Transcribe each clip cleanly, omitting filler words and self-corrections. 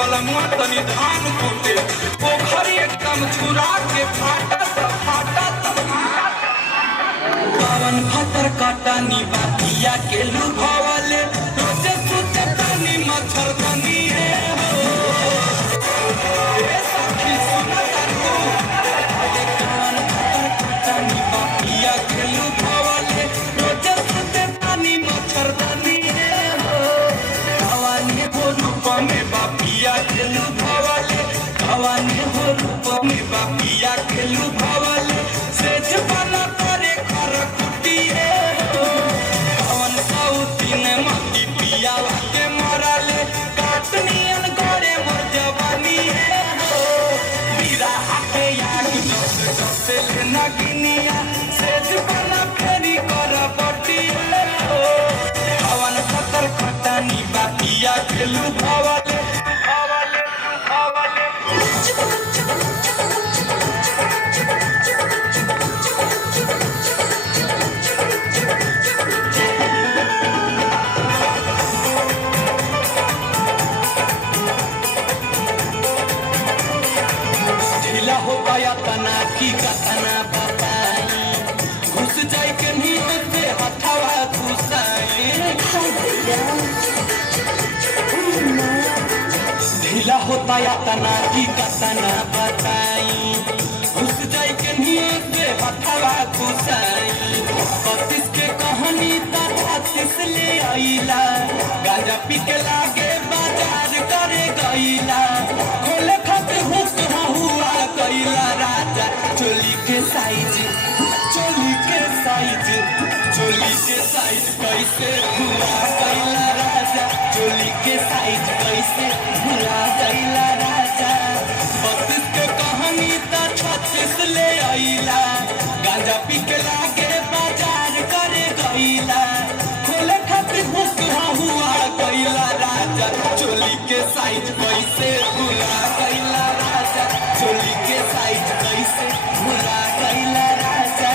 बलमुआ तनी धान कूटे पोखरी एकदम छुरा के फाटा पवन फतर कटनी बातिया के लुभावले रोजे सुते तनी मच्छरदानी रे हो ए सखी सुनता तू पवन फतर कटनी बातिया के लुभावले रोजे सुते तनी मच्छरदानी रे हो भवानी हो रूप में बापिया के लुभावले भवानी हो रूप में बापिया के लुभावले सेज बना करे कर कुटिए हो भवन साउतीन मती पिया के मरले काटनियन गड़े मोर जवानी हो मीरा हाथे याग जस जस ले नगिनिया सेज बना फेरी कर बटिए हो भवन खतर खटानी बापिया के लुभावले होता या तना की कतना बताई घुस जाए के नहीं होते हथवा घुसाई ढीला होता या तना की कतना बताई घुस जाए के नहीं होते हथवा घुसाई 32 के कहानी तक ले आईला गांजा पी के लागे बाजार करे गईला खोले खातिर हुक हुआ कैला राजा चोली के साइज कैसे भुला कैला राजा चोली के साइज कैसे भुला कैला राजा 32 के कहानी त 36 ले आईला गांजा पी के लागे बाजार करे गईला खोले खातिर भूख हुआ कैला राजा चोली के साइज कैसे भुला कैला राजा चोली के साइज कैसे भुला कैला राजा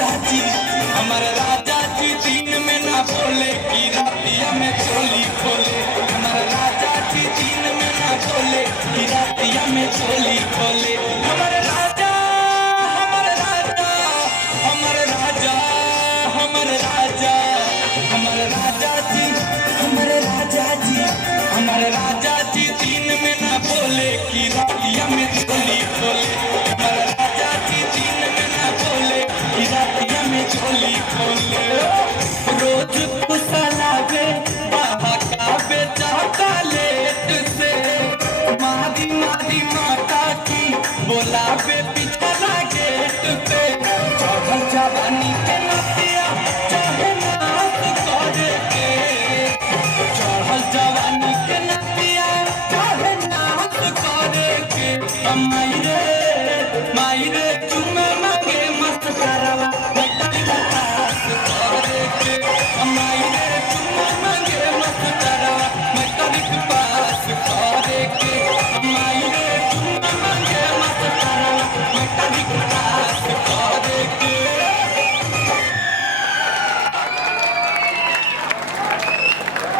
हमारे राजा जी दिन में ना बोले कि रातिया में चोली खोले हमारे राजा जी दिन में ना बोले कि रातिया में चोली खोले हमारे राजा हमारे राजा हमारे राजा हमारे राजा हमारे राजा जी हमारे राजा जी हमारे राजा जी दिन में ना बोले कि रातिया में चोली खोले हमारे राजा जी दिन में ना बोले कि रातिया में चोली खोले रोज फुसलावे बाबा का बेटा लेट से मादी मादी माता की बोलावे पिछला गेट पे चढ़ल जवानी के नतिया चाहे नाच करे के चढ़ल जवानी के नतिया चाहे नाच करे के